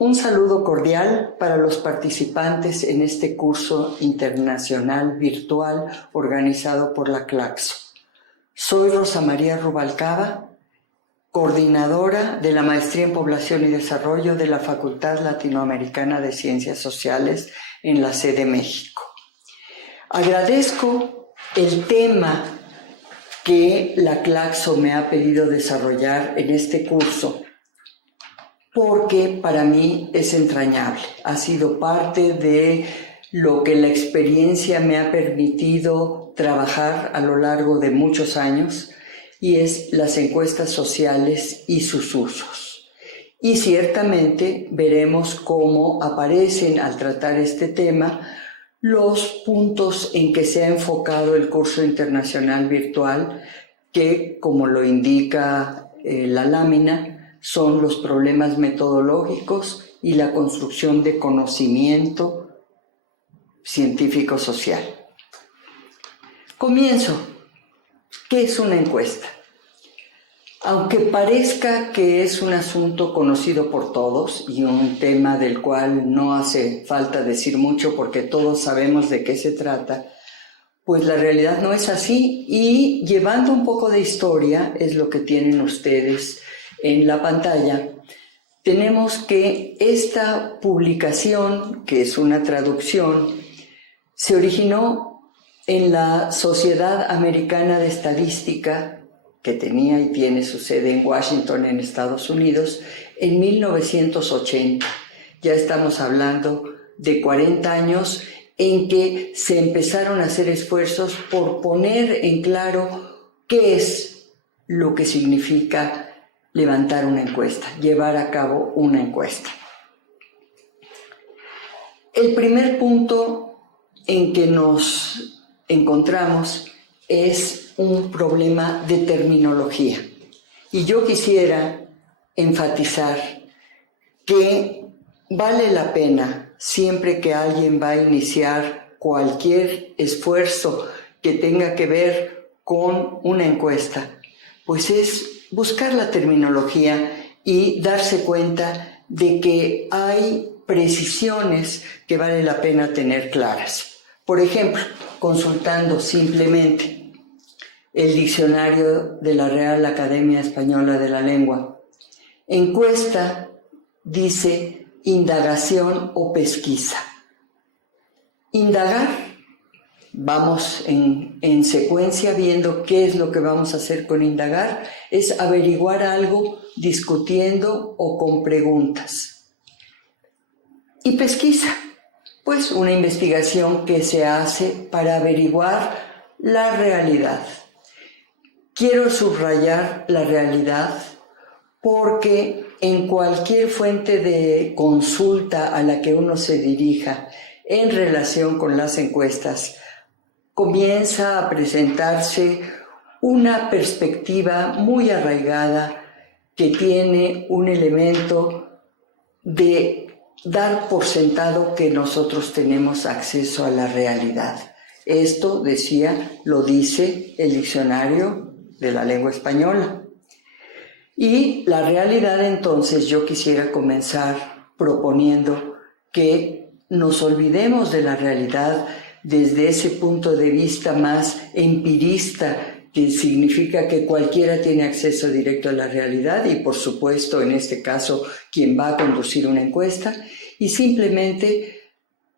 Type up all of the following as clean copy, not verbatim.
Un saludo cordial para los participantes en este curso internacional virtual organizado por la Claxo. Soy Rosa María Rubalcaba, coordinadora de la Maestría en Población y Desarrollo de la Facultad Latinoamericana de Ciencias Sociales en la sede México. Agradezco el tema que la Claxo me ha pedido desarrollar en este curso, porque para mí es entrañable. Ha sido parte de lo que la experiencia me ha permitido trabajar a lo largo de muchos años, y es las encuestas sociales y sus usos. Y ciertamente veremos cómo aparecen al tratar este tema los puntos en que se ha enfocado el curso internacional virtual, que, como lo indica la lámina, son los problemas metodológicos y la construcción de conocimiento científico-social. Comienzo. ¿Qué es una encuesta? Aunque parezca que es un asunto conocido por todos y un tema del cual no hace falta decir mucho porque todos sabemos de qué se trata, pues la realidad no es así, y llevando un poco de historia, es lo que tienen ustedes en la pantalla. Tenemos que esta publicación, que es una traducción, se originó en la Sociedad Americana de Estadística, que tenía y tiene su sede en Washington, en Estados Unidos, en 1980. Ya estamos hablando de 40 años en que se empezaron a hacer esfuerzos por poner en claro qué es lo que significa levantar una encuesta, llevar a cabo una encuesta. El primer punto en que nos encontramos es un problema de terminología. Y yo quisiera enfatizar que vale la pena, siempre que alguien va a iniciar cualquier esfuerzo que tenga que ver con una encuesta, pues es buscar la terminología y darse cuenta de que hay precisiones que vale la pena tener claras. Por ejemplo, consultando simplemente el diccionario de la Real Academia Española de la Lengua, encuesta dice indagación o pesquisa. Indagar, vamos en secuencia viendo qué es lo que vamos a hacer con indagar, es averiguar algo discutiendo o con preguntas. Y pesquisa, pues una investigación que se hace para averiguar la realidad. Quiero subrayar la realidad porque en cualquier fuente de consulta a la que uno se dirija en relación con las encuestas, comienza a presentarse una perspectiva muy arraigada que tiene un elemento de dar por sentado que nosotros tenemos acceso a la realidad. Esto, decía, lo dice el diccionario de la lengua española. Y la realidad, entonces, yo quisiera comenzar proponiendo que nos olvidemos de la realidad desde ese punto de vista más empirista, que significa que cualquiera tiene acceso directo a la realidad y, por supuesto, en este caso, quien va a conducir una encuesta, y simplemente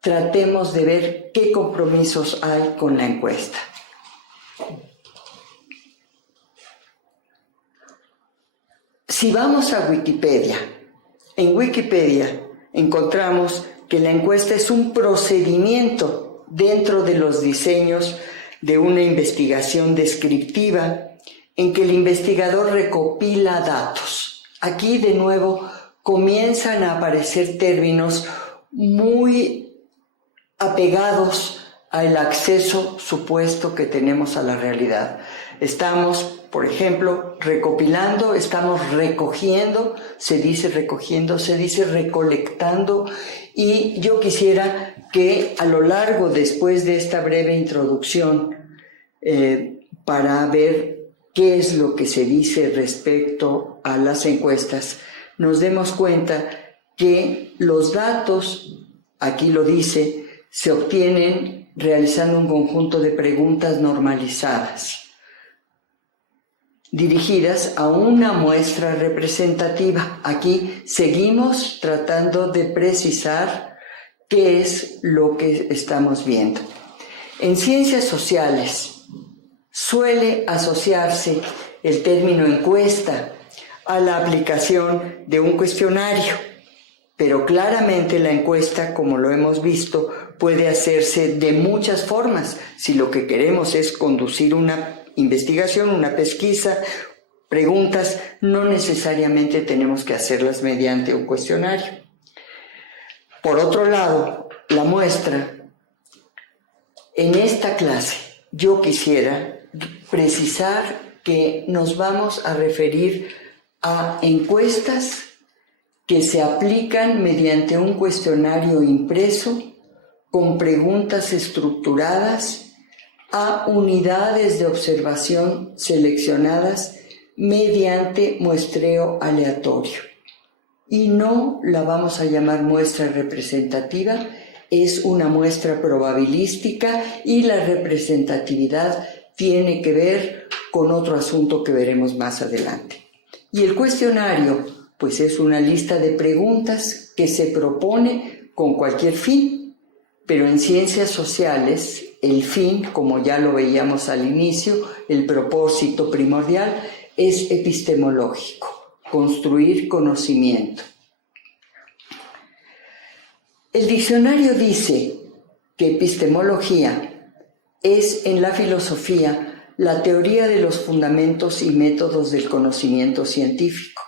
tratemos de ver qué compromisos hay con la encuesta. Si vamos a Wikipedia, en Wikipedia encontramos que la encuesta es un procedimiento dentro de los diseños de una investigación descriptiva en que el investigador recopila datos. Aquí de nuevo comienzan a aparecer términos muy apegados al acceso supuesto que tenemos a la realidad. Estamos, por ejemplo, recopilando, estamos recogiendo, se dice recogiendo, se dice recolectando, y yo quisiera que a lo largo, después de esta breve introducción, para ver qué es lo que se dice respecto a las encuestas, nos demos cuenta que los datos, aquí lo dice, se obtienen realizando un conjunto de preguntas normalizadas, dirigidas a una muestra representativa. Aquí seguimos tratando de precisar qué es lo que estamos viendo. En ciencias sociales suele asociarse el término encuesta a la aplicación de un cuestionario, pero claramente la encuesta, como lo hemos visto, puede hacerse de muchas formas. Si lo que queremos es conducir una investigación, una pesquisa, preguntas, no necesariamente tenemos que hacerlas mediante un cuestionario. Por otro lado, la muestra, en esta clase yo quisiera precisar que nos vamos a referir a encuestas que se aplican mediante un cuestionario impreso con preguntas estructuradas a unidades de observación seleccionadas mediante muestreo aleatorio. Y no la vamos a llamar muestra representativa, es una muestra probabilística y la representatividad tiene que ver con otro asunto que veremos más adelante. Y el cuestionario, pues es una lista de preguntas que se propone con cualquier fin, pero en ciencias sociales el fin, como ya lo veíamos al inicio, el propósito primordial es epistemológico, construir conocimiento. El diccionario dice que epistemología es en la filosofía la teoría de los fundamentos y métodos del conocimiento científico.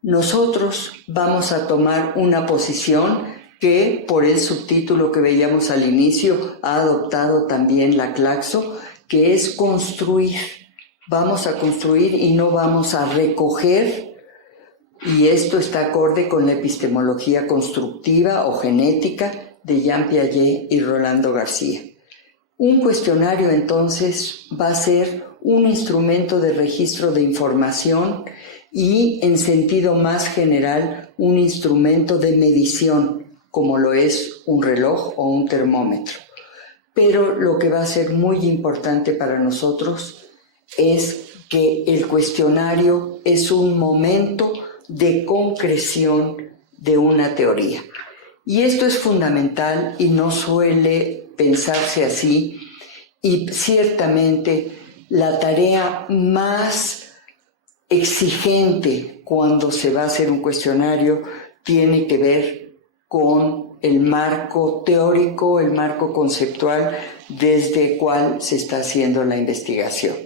Nosotros vamos a tomar una posición que, por el subtítulo que veíamos al inicio, ha adoptado también la Claxo, que es construir. Vamos a construir y no vamos a recoger, y esto está acorde con la epistemología constructiva o genética de Jean Piaget y Rolando García. Un cuestionario, entonces, va a ser un instrumento de registro de información y, en sentido más general, un instrumento de medición, como lo es un reloj o un termómetro. Pero lo que va a ser muy importante para nosotros es que el cuestionario es un momento de concreción de una teoría. Y esto es fundamental y no suele pensarse así, y ciertamente la tarea más exigente cuando se va a hacer un cuestionario tiene que ver con el marco teórico, el marco conceptual desde el cual se está haciendo la investigación.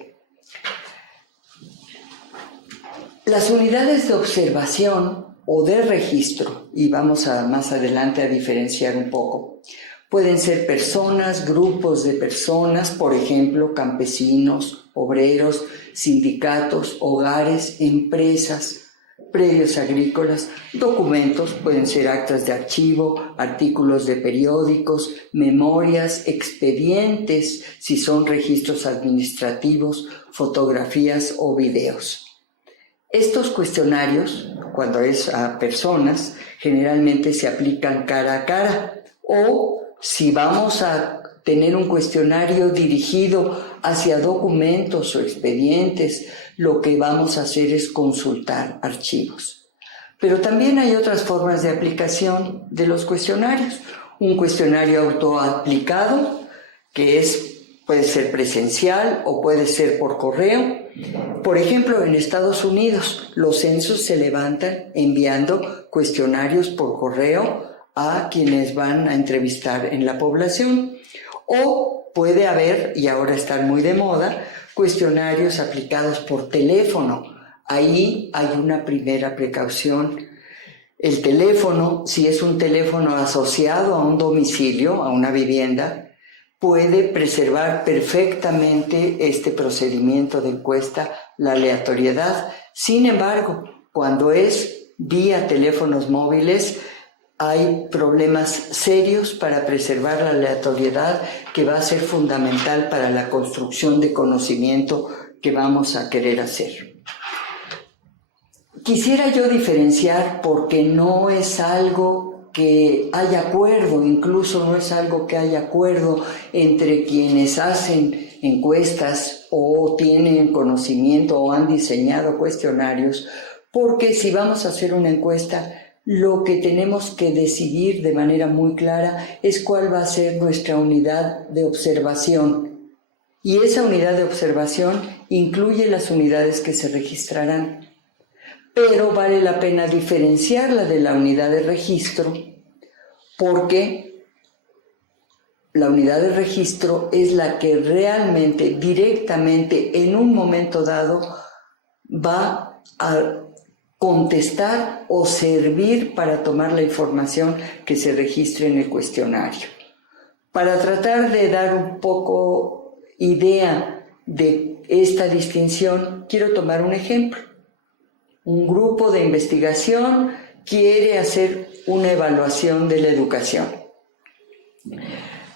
Las unidades de observación o de registro, y vamos a más adelante a diferenciar un poco, pueden ser personas, grupos de personas, por ejemplo, campesinos, obreros, sindicatos, hogares, empresas, predios agrícolas, documentos, pueden ser actas de archivo, artículos de periódicos, memorias, expedientes, si son registros administrativos, fotografías o videos. Estos cuestionarios, cuando es a personas, generalmente se aplican cara a cara, o si vamos a tener un cuestionario dirigido hacia documentos o expedientes, lo que vamos a hacer es consultar archivos. Pero también hay otras formas de aplicación de los cuestionarios. Un cuestionario autoaplicado, que puede ser presencial o puede ser por correo. Por ejemplo, en Estados Unidos, los censos se levantan enviando cuestionarios por correo a quienes van a entrevistar en la población. O puede haber, y ahora están muy de moda, cuestionarios aplicados por teléfono. Ahí hay una primera precaución. El teléfono, si es un teléfono asociado a un domicilio, a una vivienda, puede preservar perfectamente este procedimiento de encuesta, la aleatoriedad. Sin embargo, cuando es vía teléfonos móviles, hay problemas serios para preservar la aleatoriedad, que va a ser fundamental para la construcción de conocimiento que vamos a querer hacer. Quisiera yo diferenciar porque no es algo que haya acuerdo, incluso no es algo que haya acuerdo entre quienes hacen encuestas o tienen conocimiento o han diseñado cuestionarios, porque si vamos a hacer una encuesta, lo que tenemos que decidir de manera muy clara es cuál va a ser nuestra unidad de observación. Y esa unidad de observación incluye las unidades que se registrarán. Pero vale la pena diferenciarla de la unidad de registro porque la unidad de registro es la que realmente, directamente, en un momento dado, va a contestar o servir para tomar la información que se registre en el cuestionario. Para tratar de dar un poco idea de esta distinción, quiero tomar un ejemplo. Un grupo de investigación quiere hacer una evaluación de la educación.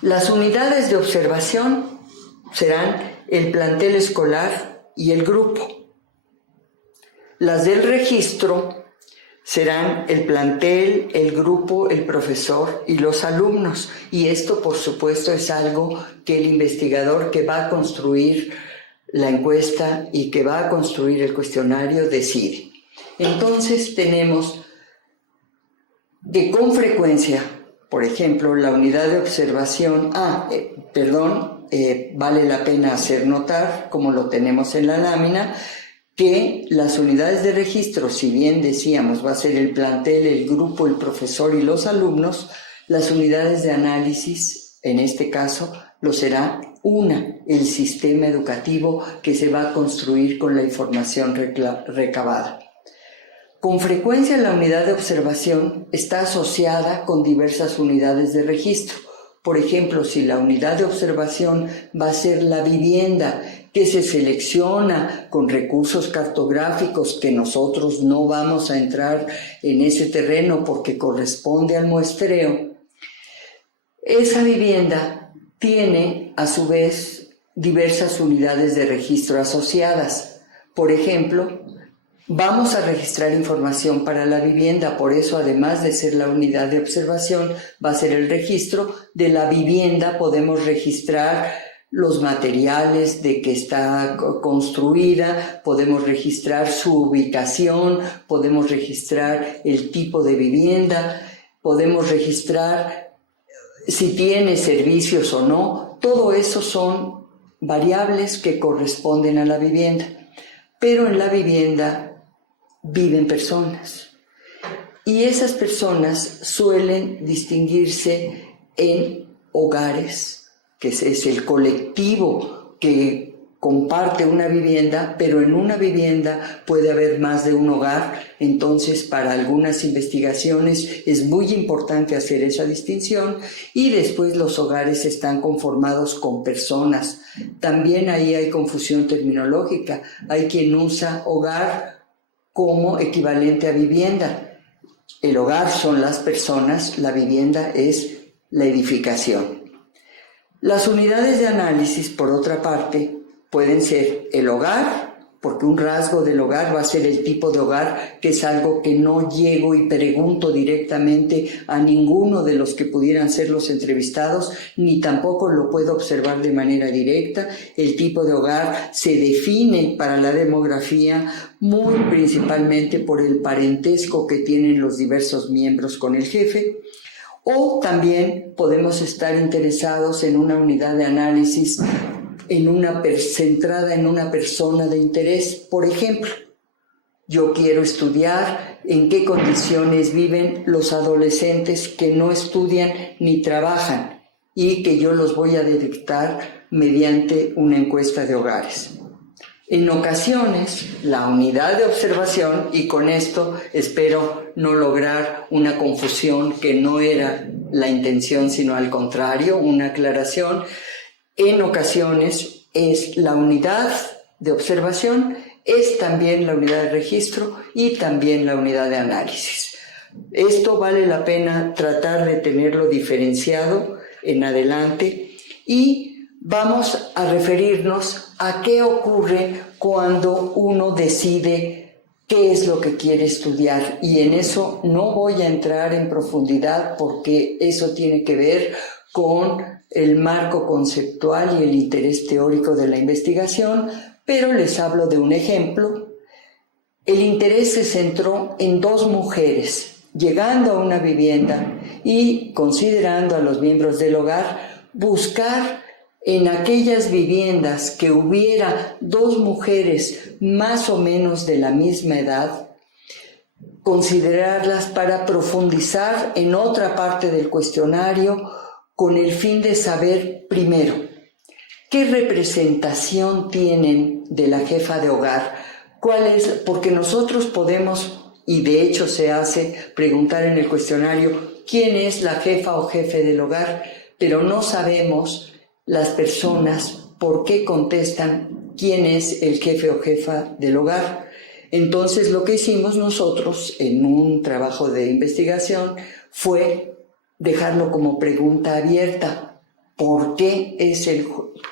Las unidades de observación serán el plantel escolar y el grupo. Las del registro serán el plantel, el grupo, el profesor y los alumnos. Y esto, por supuesto, es algo que el investigador que va a construir la encuesta y que va a construir el cuestionario decide. Entonces tenemos que con frecuencia, por ejemplo, la unidad de observación, vale la pena hacer notar, como lo tenemos en la lámina, que las unidades de registro, si bien decíamos va a ser el plantel, el grupo, el profesor y los alumnos, las unidades de análisis, en este caso, lo será el sistema educativo que se va a construir con la información recabada. Con frecuencia la unidad de observación está asociada con diversas unidades de registro. Por ejemplo, si la unidad de observación va a ser la vivienda que se selecciona con recursos cartográficos, que nosotros no vamos a entrar en ese terreno porque corresponde al muestreo, esa vivienda tiene a su vez diversas unidades de registro asociadas. Por ejemplo, vamos a registrar información para la vivienda, por eso además de ser la unidad de observación, va a ser el registro de la vivienda. Podemos registrar los materiales de que está construida, podemos registrar su ubicación, podemos registrar el tipo de vivienda, podemos registrar si tiene servicios o no. Todo eso son variables que corresponden a la vivienda. Pero en la vivienda viven personas y esas personas suelen distinguirse en hogares, que es el colectivo que comparte una vivienda, pero en una vivienda puede haber más de un hogar. Entonces, para algunas investigaciones es muy importante hacer esa distinción. Y después los hogares están conformados con personas. También ahí hay confusión terminológica. Hay quien usa hogar como equivalente a vivienda. El hogar son las personas, la vivienda es la edificación. Las unidades de análisis, por otra parte, pueden ser el hogar, porque un rasgo del hogar va a ser el tipo de hogar, que es algo que no llego y pregunto directamente a ninguno de los que pudieran ser los entrevistados, ni tampoco lo puedo observar de manera directa. El tipo de hogar se define para la demografía muy principalmente por el parentesco que tienen los diversos miembros con el jefe. O también podemos estar interesados en una unidad de análisis centrada en una persona de interés. Por ejemplo, yo quiero estudiar en qué condiciones viven los adolescentes que no estudian ni trabajan y que yo los voy a detectar mediante una encuesta de hogares. En ocasiones, la unidad de observación, y con esto espero no lograr una confusión que no era la intención, sino al contrario, una aclaración. En ocasiones es la unidad de observación, es también la unidad de registro y también la unidad de análisis. Esto vale la pena tratar de tenerlo diferenciado en adelante y vamos a referirnos a qué ocurre cuando uno decide qué es lo que quiere estudiar, y en eso no voy a entrar en profundidad porque eso tiene que ver con el marco conceptual y el interés teórico de la investigación, pero les hablo de un ejemplo. El interés se centró en 2 mujeres llegando a una vivienda y, considerando a los miembros del hogar, buscar en aquellas viviendas que hubiera 2 mujeres más o menos de la misma edad, considerarlas para profundizar en otra parte del cuestionario con el fin de saber, primero, qué representación tienen de la jefa de hogar, cuál es, porque nosotros podemos, y de hecho se hace, preguntar en el cuestionario quién es la jefa o jefe del hogar, pero no sabemos las personas por qué contestan quién es el jefe o jefa del hogar. Entonces lo que hicimos nosotros en un trabajo de investigación fue dejarlo como pregunta abierta. ¿Por qué es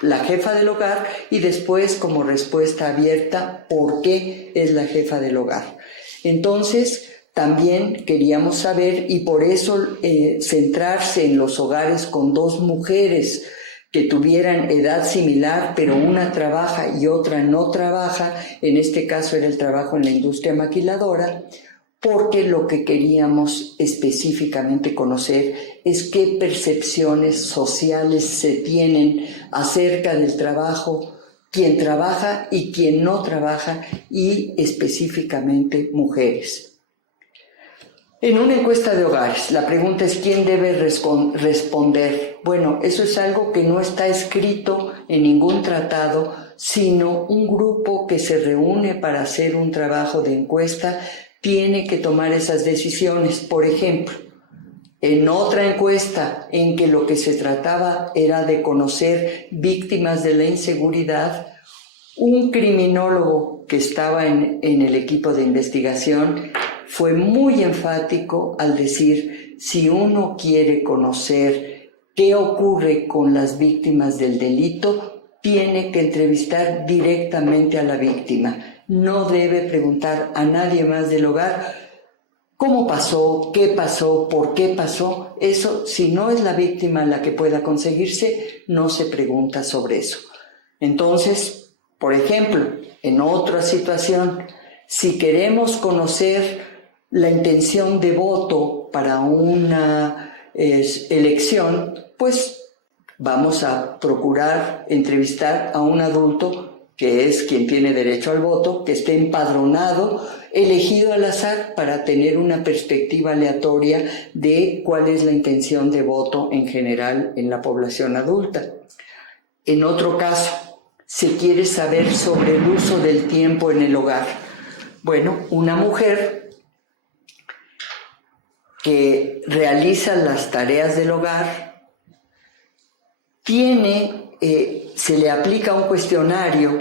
la jefa del hogar? Y después como respuesta abierta, ¿por qué es la jefa del hogar? Entonces también queríamos saber, y por eso centrarse en los hogares con 2 mujeres que tuvieran edad similar, pero una trabaja y otra no trabaja, en este caso era el trabajo en la industria maquiladora, porque lo que queríamos específicamente conocer es qué percepciones sociales se tienen acerca del trabajo, quién trabaja y quién no trabaja, y específicamente mujeres. En una encuesta de hogares, la pregunta es ¿quién debe responder? Bueno, eso es algo que no está escrito en ningún tratado, sino un grupo que se reúne para hacer un trabajo de encuesta tiene que tomar esas decisiones. Por ejemplo, en otra encuesta en que lo que se trataba era de conocer víctimas de la inseguridad, un criminólogo que estaba en el equipo de investigación fue muy enfático al decir, si uno quiere conocer qué ocurre con las víctimas del delito, tiene que entrevistar directamente a la víctima. No debe preguntar a nadie más del hogar cómo pasó, qué pasó, por qué pasó. Eso, si no es la víctima la que pueda conseguirse, no se pregunta sobre eso. Entonces, por ejemplo, en otra situación, si queremos conocer la intención de voto para una elección, pues vamos a procurar entrevistar a un adulto que es quien tiene derecho al voto, que esté empadronado, elegido al azar para tener una perspectiva aleatoria de cuál es la intención de voto en general en la población adulta. En otro caso, se quiere saber sobre el uso del tiempo en el hogar. Bueno, una mujer que realiza las tareas del hogar se le aplica un cuestionario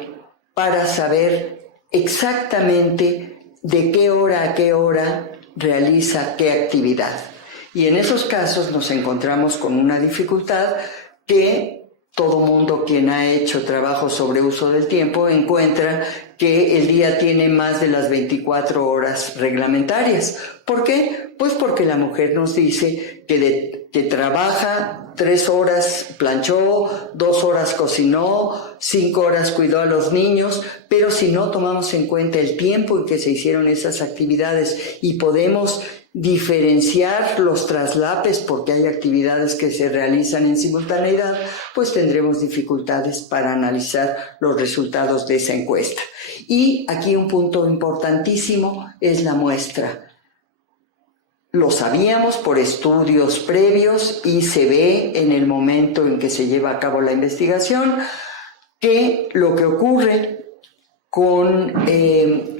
para saber exactamente de qué hora a qué hora realiza qué actividad. Y en esos casos nos encontramos con una dificultad que todo mundo quien ha hecho trabajo sobre uso del tiempo encuentra que el día tiene más de las 24 horas reglamentarias. ¿Por qué? Pues porque la mujer nos dice que trabaja 3 horas planchó, 2 horas cocinó, 5 horas cuidó a los niños, pero si no tomamos en cuenta el tiempo en que se hicieron esas actividades y podemos diferenciar los traslapes porque hay actividades que se realizan en simultaneidad, pues tendremos dificultades para analizar los resultados de esa encuesta. Y aquí un punto importantísimo es la muestra. Lo sabíamos por estudios previos y se ve en el momento en que se lleva a cabo la investigación que lo que ocurre con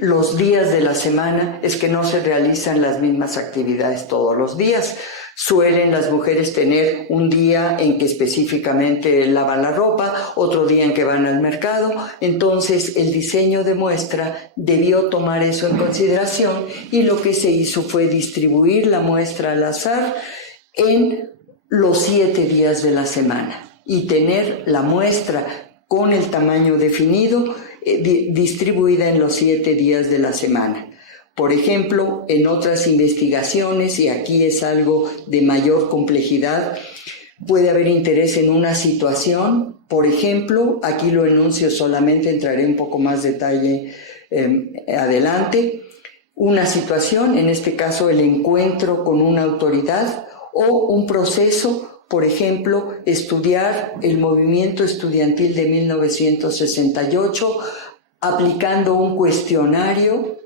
los días de la semana es que no se realizan las mismas actividades todos los días. Suelen las mujeres tener un día en que específicamente lavan la ropa, otro día en que van al mercado. Entonces el diseño de muestra debió tomar eso en consideración y lo que se hizo fue distribuir la muestra al azar en los 7 días de la semana y tener la muestra con el tamaño definido distribuida en los 7 días de la semana. Por ejemplo, en otras investigaciones, y aquí es algo de mayor complejidad, puede haber interés en una situación. Por ejemplo, aquí lo enuncio solamente, entraré un poco más detalle adelante. Una situación, en este caso el encuentro con una autoridad, o un proceso, por ejemplo, estudiar el movimiento estudiantil de 1968 aplicando un cuestionario,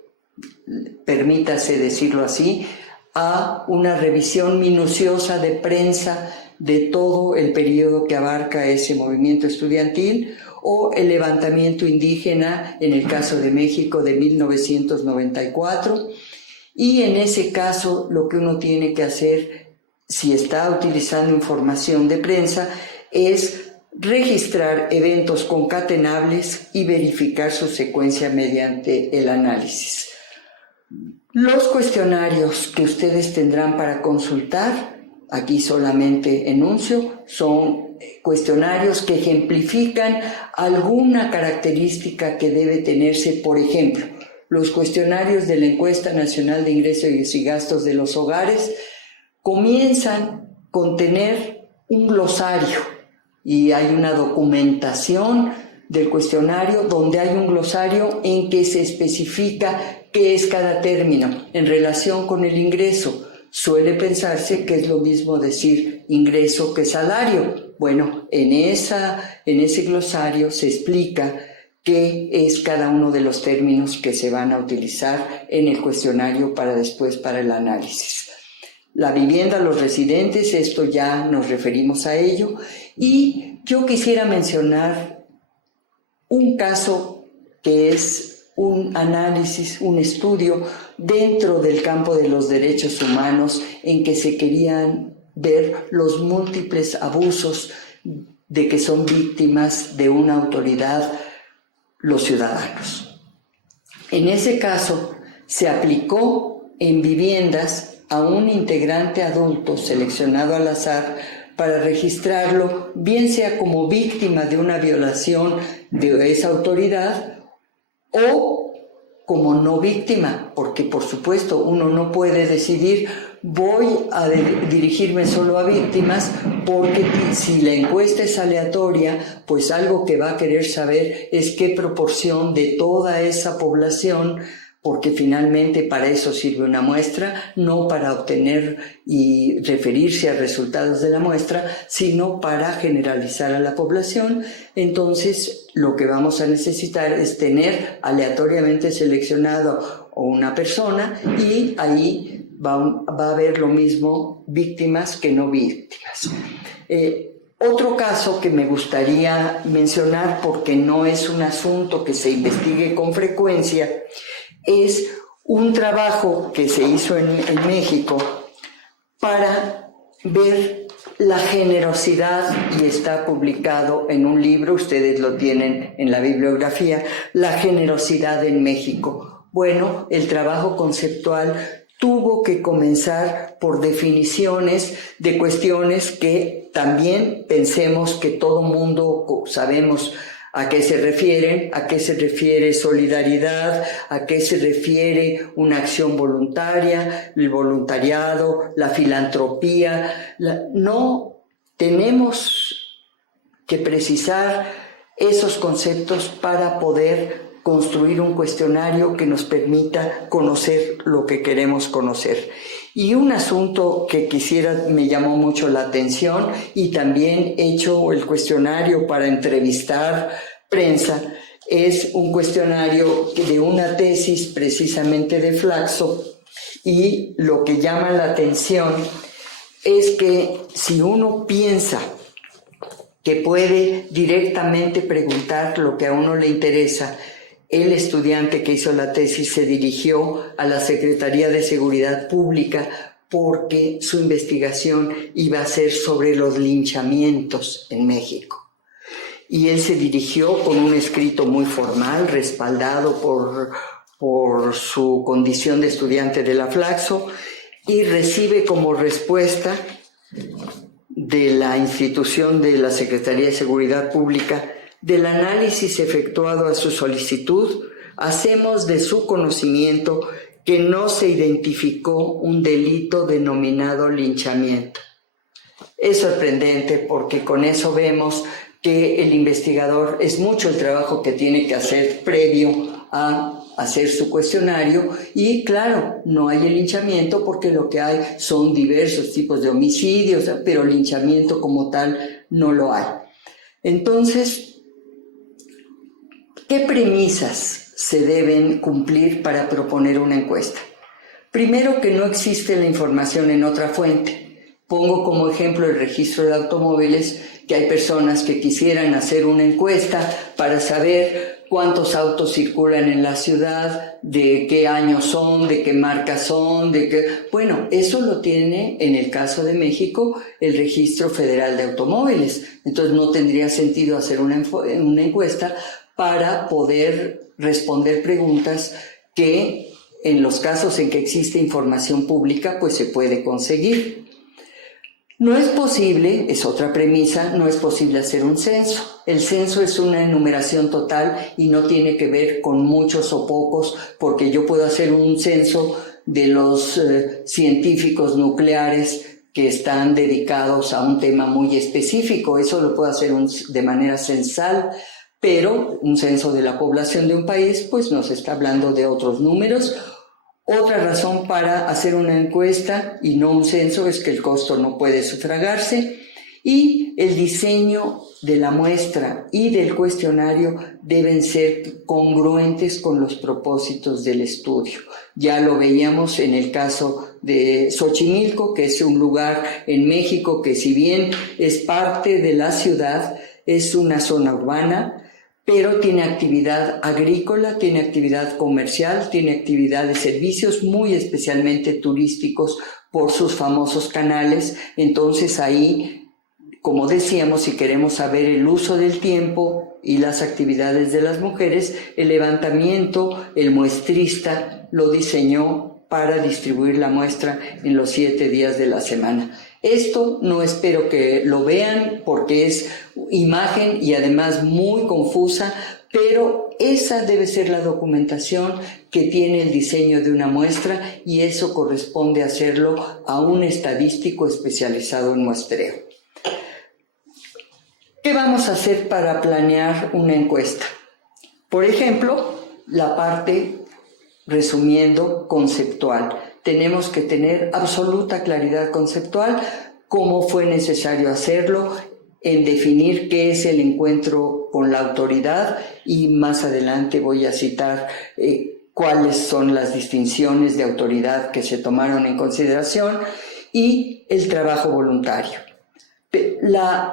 permítase decirlo así, a una revisión minuciosa de prensa de todo el periodo que abarca ese movimiento estudiantil, o el levantamiento indígena en el caso de México de 1994. Y en ese caso lo que uno tiene que hacer, si está utilizando información de prensa, es registrar eventos concatenables y verificar su secuencia mediante el análisis. Los cuestionarios que ustedes tendrán para consultar, aquí solamente enuncio, son cuestionarios que ejemplifican alguna característica que debe tenerse. Por ejemplo, los cuestionarios de la Encuesta Nacional de Ingresos y Gastos de los Hogares comienzan con tener un glosario, y hay una documentación del cuestionario donde hay un glosario en que se especifica qué es cada término en relación con el ingreso. Suele pensarse que es lo mismo decir ingreso que salario. Bueno, en ese glosario se explica qué es cada uno de los términos que se van a utilizar en el cuestionario para después para el análisis. La vivienda, los residentes, esto ya nos referimos a ello. Y yo quisiera mencionar un caso que es un análisis, un estudio dentro del campo de los derechos humanos en que se querían ver los múltiples abusos de que son víctimas de una autoridad los ciudadanos. En ese caso se aplicó en viviendas a un integrante adulto seleccionado al azar para registrarlo, bien sea como víctima de una violación de esa autoridad o como no víctima, porque por supuesto uno no puede decidir voy a dirigirme solo a víctimas, porque si la encuesta es aleatoria, pues algo que va a querer saber es qué proporción de toda esa población, porque finalmente para eso sirve una muestra, no para obtener y referirse a resultados de la muestra, sino para generalizar a la población. Entonces, lo que vamos a necesitar es tener aleatoriamente seleccionado una persona, y ahí va a haber lo mismo víctimas que no víctimas. Otro caso que me gustaría mencionar, porque no es un asunto que se investigue con frecuencia, es un trabajo que se hizo en México para ver la generosidad, y está publicado en un libro, ustedes lo tienen en la bibliografía, La generosidad en México. Bueno, el trabajo conceptual tuvo que comenzar por definiciones de cuestiones que también pensemos que todo mundo sabemos a qué se refieren, a qué se refiere solidaridad, a qué se refiere una acción voluntaria, el voluntariado, la filantropía. No tenemos que precisar esos conceptos para poder construir un cuestionario que nos permita conocer lo que queremos conocer. Y un asunto que me llamó mucho la atención, y también he hecho el cuestionario para entrevistar prensa, es un cuestionario de una tesis precisamente de Flaxo, y lo que llama la atención es que si uno piensa que puede directamente preguntar lo que a uno le interesa, el estudiante que hizo la tesis se dirigió a la Secretaría de Seguridad Pública porque su investigación iba a ser sobre los linchamientos en México. Y él se dirigió con un escrito muy formal, respaldado por su condición de estudiante de la Flaxo, y recibe como respuesta de la institución de la Secretaría de Seguridad Pública: del análisis efectuado a su solicitud, hacemos de su conocimiento que no se identificó un delito denominado linchamiento. Es sorprendente porque con eso vemos que el investigador es mucho el trabajo que tiene que hacer previo a hacer su cuestionario y claro, no hay el linchamiento porque lo que hay son diversos tipos de homicidios, pero linchamiento como tal no lo hay. Entonces, ¿qué premisas se deben cumplir para proponer una encuesta? Primero, que no existe la información en otra fuente. Pongo como ejemplo el registro de automóviles, que hay personas que quisieran hacer una encuesta para saber cuántos autos circulan en la ciudad, de qué año son, de qué marca son, Bueno, eso lo tiene, en el caso de México, el Registro Federal de Automóviles. Entonces no tendría sentido hacer una encuesta para poder responder preguntas que, en los casos en que existe información pública, pues se puede conseguir. No es posible, es otra premisa, no es posible hacer un censo. El censo es una enumeración total y no tiene que ver con muchos o pocos, porque yo puedo hacer un censo de los científicos nucleares que están dedicados a un tema muy específico. Eso lo puedo hacer de manera censal, pero un censo de la población de un país, pues nos está hablando de otros números. Otra razón para hacer una encuesta y no un censo es que el costo no puede sufragarse y el diseño de la muestra y del cuestionario deben ser congruentes con los propósitos del estudio. Ya lo veíamos en el caso de Xochimilco, que es un lugar en México que, si bien es parte de la ciudad, es una zona urbana, pero tiene actividad agrícola, tiene actividad comercial, tiene actividad de servicios, muy especialmente turísticos por sus famosos canales. Entonces ahí, como decíamos, si queremos saber el uso del tiempo y las actividades de las mujeres, el levantamiento, el muestrista lo diseñó para distribuir la muestra en los 7 días de la semana. Esto no espero que lo vean porque es imagen y además muy confusa, pero esa debe ser la documentación que tiene el diseño de una muestra y eso corresponde hacerlo a un estadístico especializado en muestreo. ¿Qué vamos a hacer para planear una encuesta? Por ejemplo, la parte, resumiendo, conceptual. Tenemos que tener absoluta claridad conceptual, cómo fue necesario hacerlo, en definir qué es el encuentro con la autoridad y más adelante voy a citar cuáles son las distinciones de autoridad que se tomaron en consideración y el trabajo voluntario.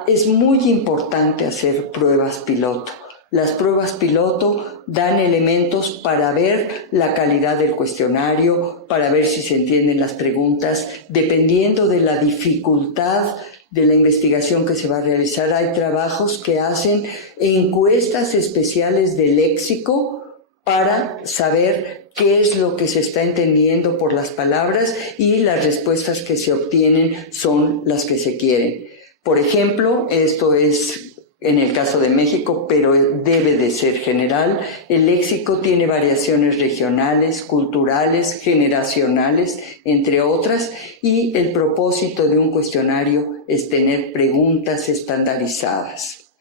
Es muy importante hacer pruebas piloto. Las pruebas piloto dan elementos para ver la calidad del cuestionario, para ver si se entienden las preguntas. Dependiendo de la dificultad de la investigación que se va a realizar, hay trabajos que hacen encuestas especiales de léxico para saber qué es lo que se está entendiendo por las palabras y las respuestas que se obtienen son las que se quieren. Por ejemplo, esto es en el caso de México, pero debe de ser general. El léxico tiene variaciones regionales, culturales, generacionales, entre otras, y el propósito de un cuestionario es tener preguntas estandarizadas.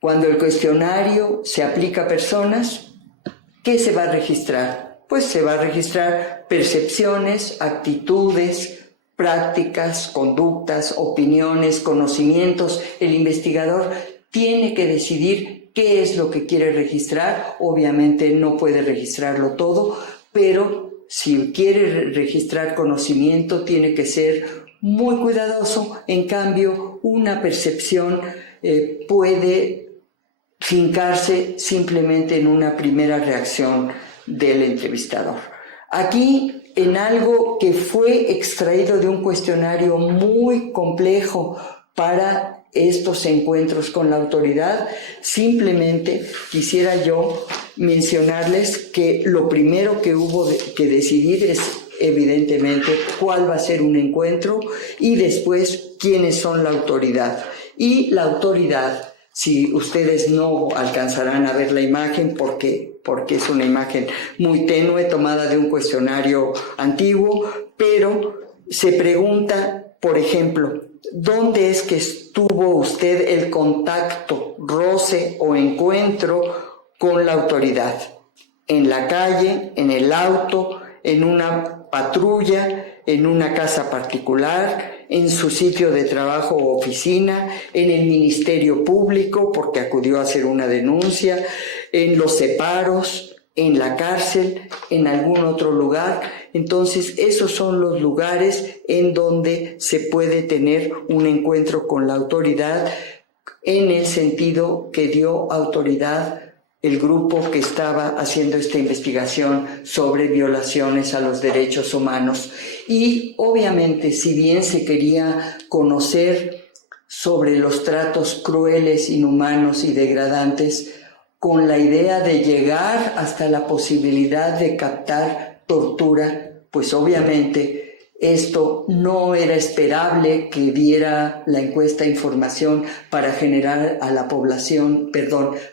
Cuando el cuestionario se aplica a personas, ¿qué se va a registrar? Pues se va a registrar percepciones, actitudes, prácticas, conductas, opiniones, conocimientos. El investigador tiene que decidir qué es lo que quiere registrar. Obviamente no puede registrarlo todo, pero si quiere registrar conocimiento tiene que ser muy cuidadoso. En cambio, una percepción puede fincarse simplemente en una primera reacción del entrevistador. Aquí, en algo que fue extraído de un cuestionario muy complejo para estos encuentros con la autoridad, simplemente quisiera yo mencionarles que lo primero que hubo que decidir es evidentemente cuál va a ser un encuentro y después quiénes son la autoridad. Y la autoridad, si ustedes no alcanzarán a ver la imagen porque porque es una imagen muy tenue tomada de un cuestionario antiguo, pero se pregunta, por ejemplo, ¿dónde es que estuvo usted el contacto, roce o encuentro con la autoridad? ¿En la calle, en el auto, en una patrulla, en una casa particular, en su sitio de trabajo o oficina, en el Ministerio Público porque acudió a hacer una denuncia, en los separos, en la cárcel, en algún otro lugar? Entonces, esos son los lugares en donde se puede tener un encuentro con la autoridad en el sentido que dio autoridad el grupo que estaba haciendo esta investigación sobre violaciones a los derechos humanos. Y obviamente, si bien se quería conocer sobre los tratos crueles, inhumanos y degradantes, con la idea de llegar hasta la posibilidad de captar tortura, pues obviamente esto no era esperable que diera la encuesta información para generar a la población,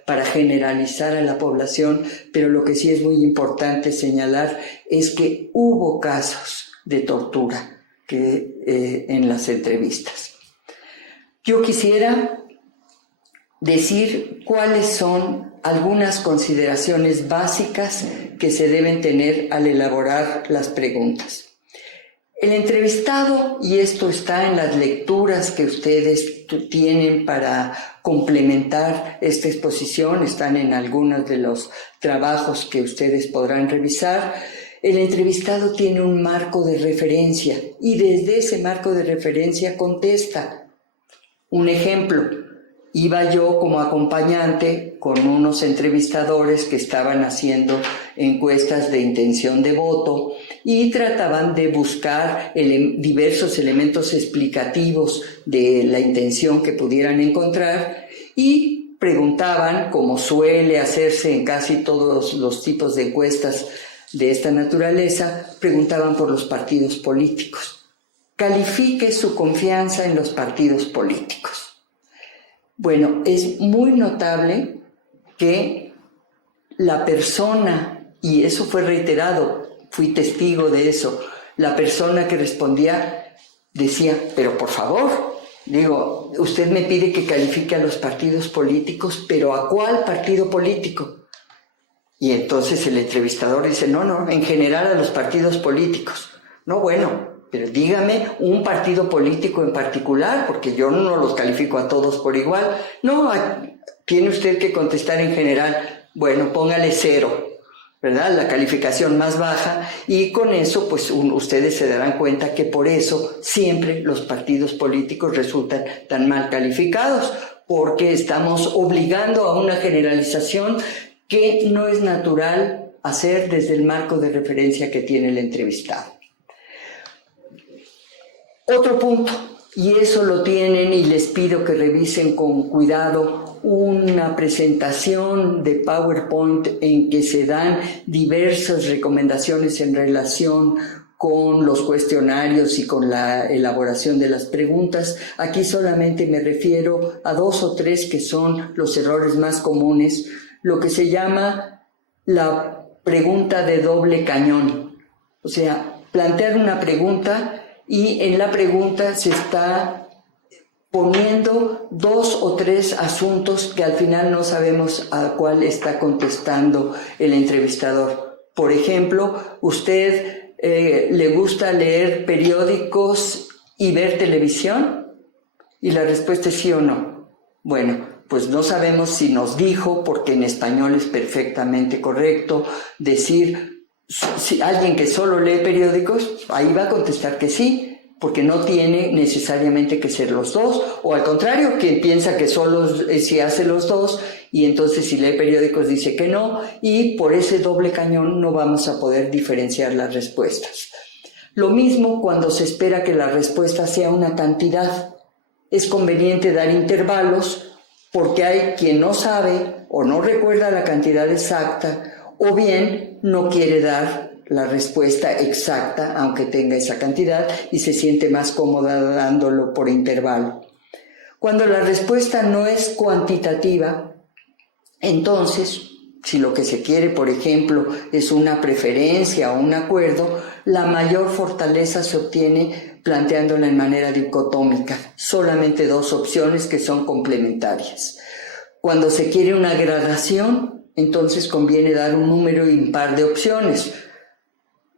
para generalizar a la población, pero lo que sí es muy importante señalar es que hubo casos de tortura en las entrevistas. Yo quisiera decir cuáles son algunas consideraciones básicas que se deben tener al elaborar las preguntas. El entrevistado, y esto está en las lecturas que ustedes tienen para complementar esta exposición, están en algunos de los trabajos que ustedes podrán revisar. El entrevistado tiene un marco de referencia y desde ese marco de referencia contesta. Un ejemplo, iba yo como acompañante con unos entrevistadores que estaban haciendo encuestas de intención de voto y trataban de buscar diversos elementos explicativos de la intención que pudieran encontrar y preguntaban, como suele hacerse en casi todos los tipos de encuestas de esta naturaleza, preguntaban por los partidos políticos. Califique su confianza en los partidos políticos. Bueno, es muy notable que la persona, y eso fue reiterado, fui testigo de eso, la persona que respondía decía, pero por favor, digo, usted me pide que califique a los partidos políticos, pero ¿a cuál partido político? Y entonces el entrevistador dice, no, en general a los partidos políticos. No, bueno, pero dígame un partido político en particular, porque yo no los califico a todos por igual. No, tiene usted que contestar en general. Bueno, póngale 0, ¿verdad? La calificación más baja, y con eso, pues ustedes se darán cuenta que por eso siempre los partidos políticos resultan tan mal calificados, porque estamos obligando a una generalización que no es natural hacer desde el marco de referencia que tiene el entrevistado. Otro punto, y eso lo tienen y les pido que revisen con cuidado, una presentación de PowerPoint en que se dan diversas recomendaciones en relación con los cuestionarios y con la elaboración de las preguntas. Aquí solamente me refiero a 2 o 3 que son los errores más comunes, lo que se llama la pregunta de doble cañón. O sea, plantear una pregunta y en la pregunta se está poniendo 2 o 3 asuntos que al final no sabemos a cuál está contestando el entrevistador. Por ejemplo, ¿usted le gusta leer periódicos y ver televisión? Y la respuesta es sí o no. Bueno, pues no sabemos si nos dijo, porque en español es perfectamente correcto decir, si alguien que solo lee periódicos, ahí va a contestar que sí, porque no tiene necesariamente que ser los dos, o al contrario, quien piensa que solo si hace los dos, y entonces si lee periódicos dice que no, y por ese doble cañón no vamos a poder diferenciar las respuestas. Lo mismo cuando se espera que la respuesta sea una cantidad. Es conveniente dar intervalos, porque hay quien no sabe o no recuerda la cantidad exacta, o bien no quiere dar la respuesta exacta, aunque tenga esa cantidad, y se siente más cómoda dándolo por intervalo. Cuando la respuesta no es cuantitativa, entonces Si lo que se quiere, por ejemplo, es una preferencia o un acuerdo, la mayor fortaleza se obtiene planteándola en manera dicotómica, solamente dos opciones que son complementarias. Cuando se quiere una gradación, entonces conviene dar un número impar de opciones.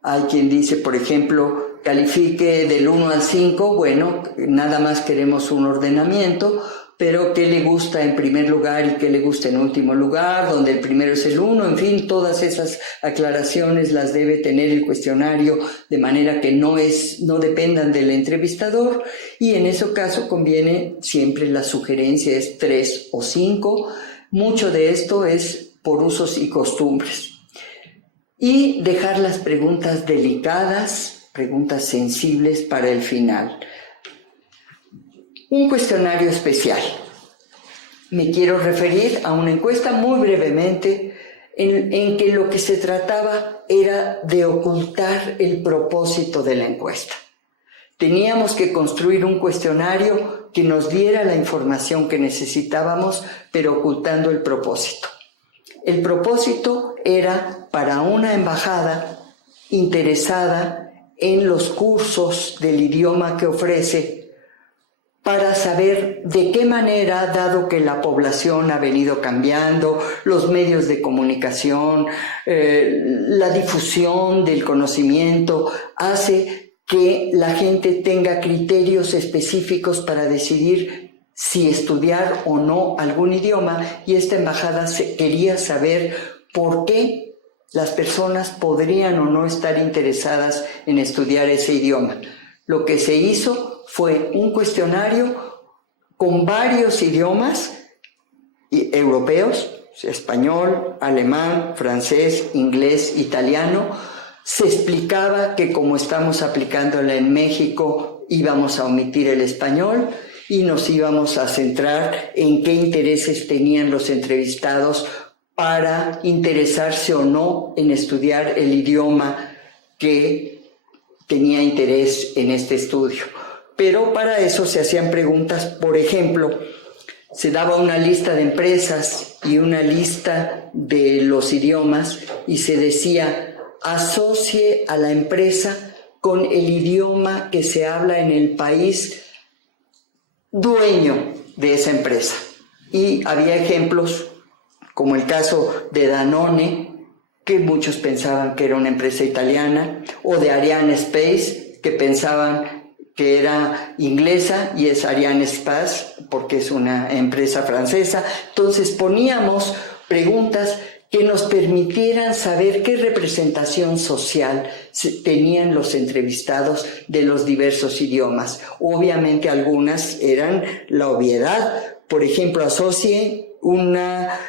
Hay quien dice, por ejemplo, califique del 1 al 5, bueno, nada más queremos un ordenamiento, pero qué le gusta en primer lugar y qué le gusta en último lugar, donde el primero es el 1, en fin, todas esas aclaraciones las debe tener el cuestionario de manera que no dependan del entrevistador, y en ese caso conviene siempre la sugerencia es 3 o 5. Mucho de esto es por usos y costumbres. Y dejar las preguntas delicadas, preguntas sensibles para el final. Un cuestionario especial. Me quiero referir a una encuesta muy brevemente en que lo que se trataba era de ocultar el propósito de la encuesta. Teníamos que construir un cuestionario que nos diera la información que necesitábamos, pero ocultando el propósito. El propósito era para una embajada interesada en los cursos del idioma que ofrece, para saber de qué manera, dado que la población ha venido cambiando, los medios de comunicación, la difusión del conocimiento, hace que la gente tenga criterios específicos para decidir si estudiar o no algún idioma, y esta embajada quería saber por qué las personas podrían o no estar interesadas en estudiar ese idioma. Lo que se hizo fue un cuestionario con varios idiomas europeos, español, alemán, francés, inglés, italiano. Se explicaba que como estamos aplicándola en México, íbamos a omitir el español y nos íbamos a centrar en qué intereses tenían los entrevistados para interesarse o no en estudiar el idioma que tenía interés en este estudio. Pero para eso se hacían preguntas, por ejemplo, se daba una lista de empresas y una lista de los idiomas y se decía, asocie a la empresa con el idioma que se habla en el país dueño de esa empresa. Y había ejemplos, como el caso de Danone, que muchos pensaban que era una empresa italiana, o de Ariane Space, que pensaban que era inglesa y es Ariane Space porque es una empresa francesa. Entonces poníamos preguntas que nos permitieran saber qué representación social tenían los entrevistados de los diversos idiomas. Obviamente algunas eran la obviedad. Por ejemplo, asocie una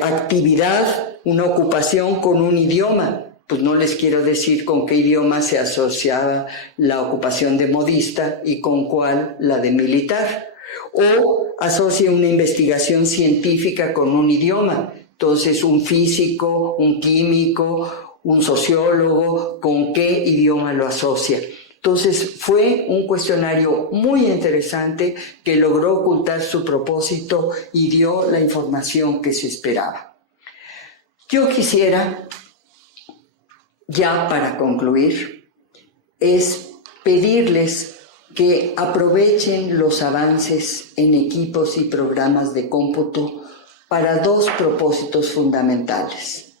actividad, una ocupación con un idioma. Pues no les quiero decir con qué idioma se asociaba la ocupación de modista y con cuál la de militar. O asocie una investigación científica con un idioma. Entonces, un físico, un químico, un sociólogo, ¿con qué idioma lo asocia? Entonces, fue un cuestionario muy interesante que logró ocultar su propósito y dio la información que se esperaba. Yo quisiera, ya para concluir, es pedirles que aprovechen los avances en equipos y programas de cómputo para dos propósitos fundamentales.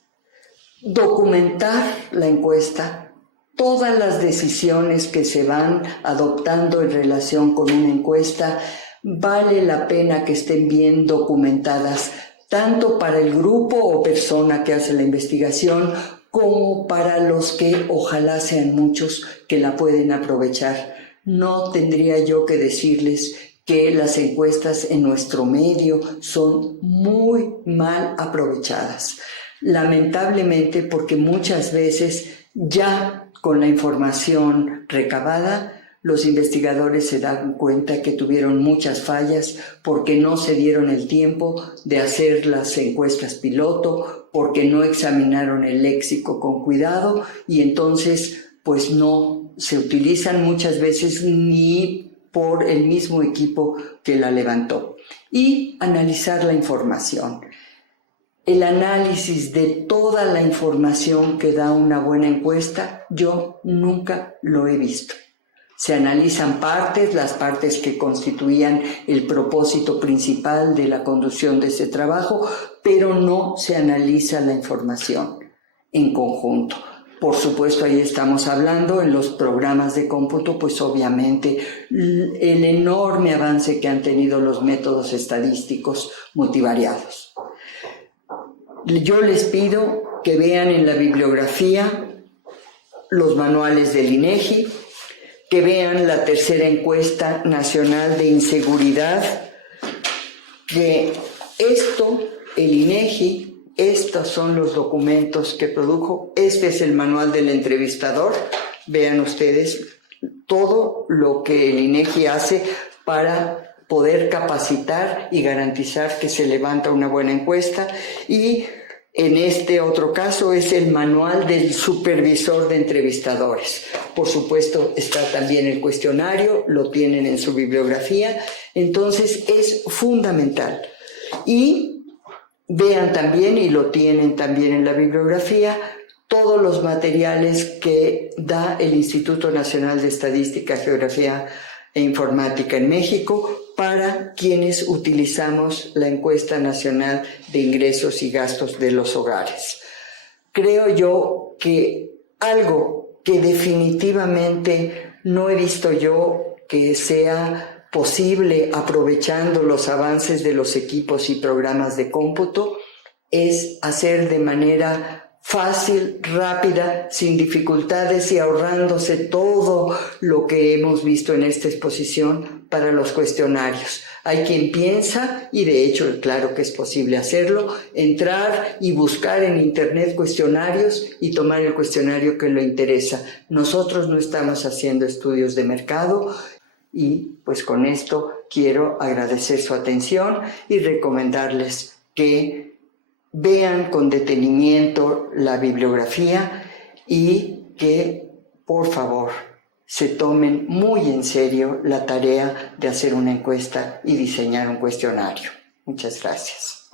Documentar la encuesta, todas las decisiones que se van adoptando en relación con una encuesta, vale la pena que estén bien documentadas, tanto para el grupo o persona que hace la investigación, como para los que ojalá sean muchos que la pueden aprovechar. No tendría yo que decirles que las encuestas en nuestro medio son muy mal aprovechadas. Lamentablemente, porque muchas veces ya con la información recabada, los investigadores se dan cuenta que tuvieron muchas fallas porque no se dieron el tiempo de hacer las encuestas piloto, porque no examinaron el léxico con cuidado y entonces pues no se utilizan muchas veces ni por el mismo equipo que la levantó. Y analizar la información. el análisis de toda la información que da una buena encuesta, yo nunca lo he visto. Se analizan partes, las partes que constituían el propósito principal de la conducción de ese trabajo, pero no se analiza la información en conjunto. Por supuesto, ahí estamos hablando en los programas de cómputo, pues obviamente el enorme avance que han tenido los métodos estadísticos multivariados. Yo les pido que vean en la bibliografía los manuales del INEGI, que vean la tercera encuesta nacional de inseguridad, que esto, el INEGI, estos son los documentos que produjo, este es el manual del entrevistador, vean ustedes todo lo que el INEGI hace para poder capacitar y garantizar que se levanta una buena encuesta, y en este otro caso es el manual del supervisor de entrevistadores. Por supuesto está también el cuestionario, lo tienen en su bibliografía, entonces es fundamental. Y vean también, y lo tienen también en la bibliografía, todos los materiales que da el Instituto Nacional de Estadística, Geografía e Informática en México para quienes utilizamos la encuesta nacional de ingresos y gastos de los hogares. Creo yo que algo que definitivamente no he visto yo que sea posible aprovechando los avances de los equipos y programas de cómputo es hacer de manera fácil, rápida, sin dificultades y ahorrándose todo lo que hemos visto en esta exposición para los cuestionarios. Hay quien piensa, y de hecho claro que es posible hacerlo, entrar y buscar en internet cuestionarios y tomar el cuestionario que le interesa. Nosotros no estamos haciendo estudios de mercado y pues con esto quiero agradecer su atención y recomendarles que vean con detenimiento la bibliografía y que, por favor, se tomen muy en serio la tarea de hacer una encuesta y diseñar un cuestionario. Muchas gracias.